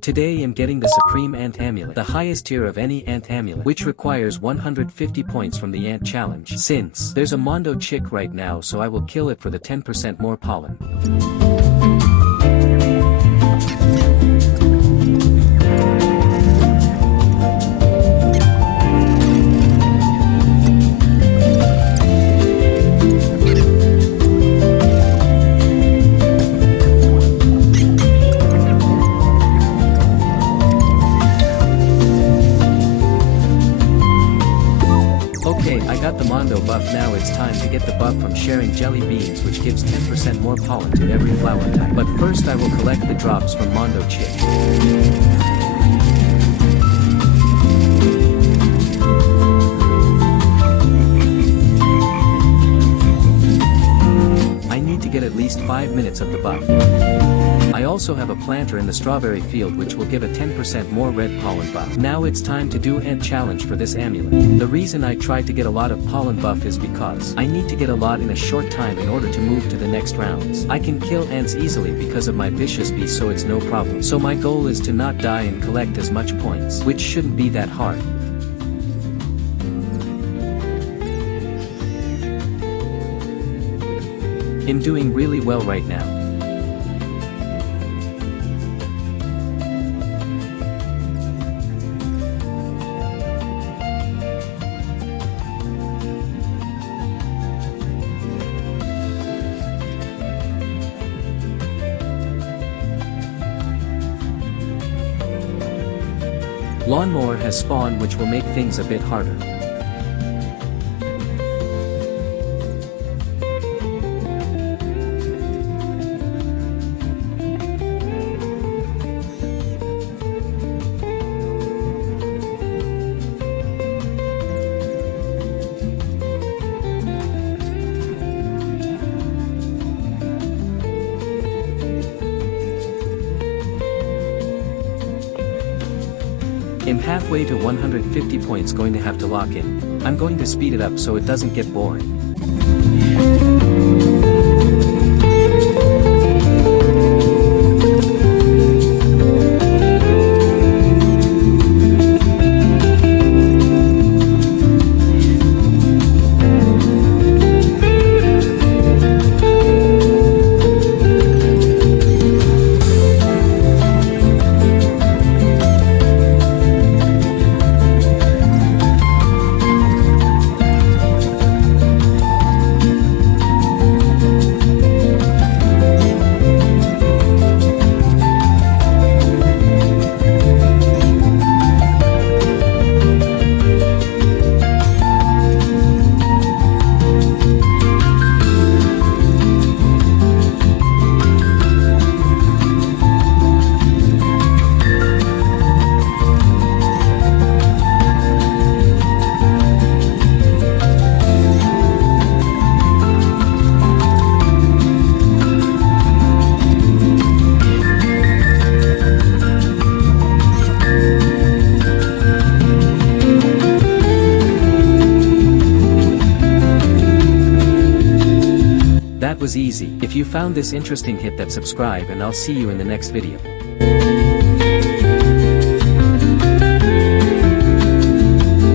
Today I'm getting the Supreme Ant Amulet, the highest tier of any ant amulet, which requires 150 points from the ant challenge. Since there's a Mondo chick right now, so I will kill it for the 10% more pollen. Okay, I got the Mondo buff. Now it's time to get the buff from sharing jelly beans, which gives 10% more pollen to every flower type. But first I will collect the drops from Mondo chick. I need to get at least 5 minutes of the buff. I also have a planter in the strawberry field which will give a 10% more red pollen buff. Now it's time to do ant challenge for this amulet. The reason I try to get a lot of pollen buff is because I need to get a lot in a short time in order to move to the next rounds. I can kill ants easily because of my vicious bee, so it's no problem. So my goal is to not die and collect as much points, which shouldn't be that hard. I'm doing really well right now. Lawnmower has spawned, which will make things a bit harder. I'm halfway to 150 points, going to have to lock in. I'm going to speed it up so it doesn't get boring. That was easy. If you found this interesting, hit that subscribe and I'll see you in the next video.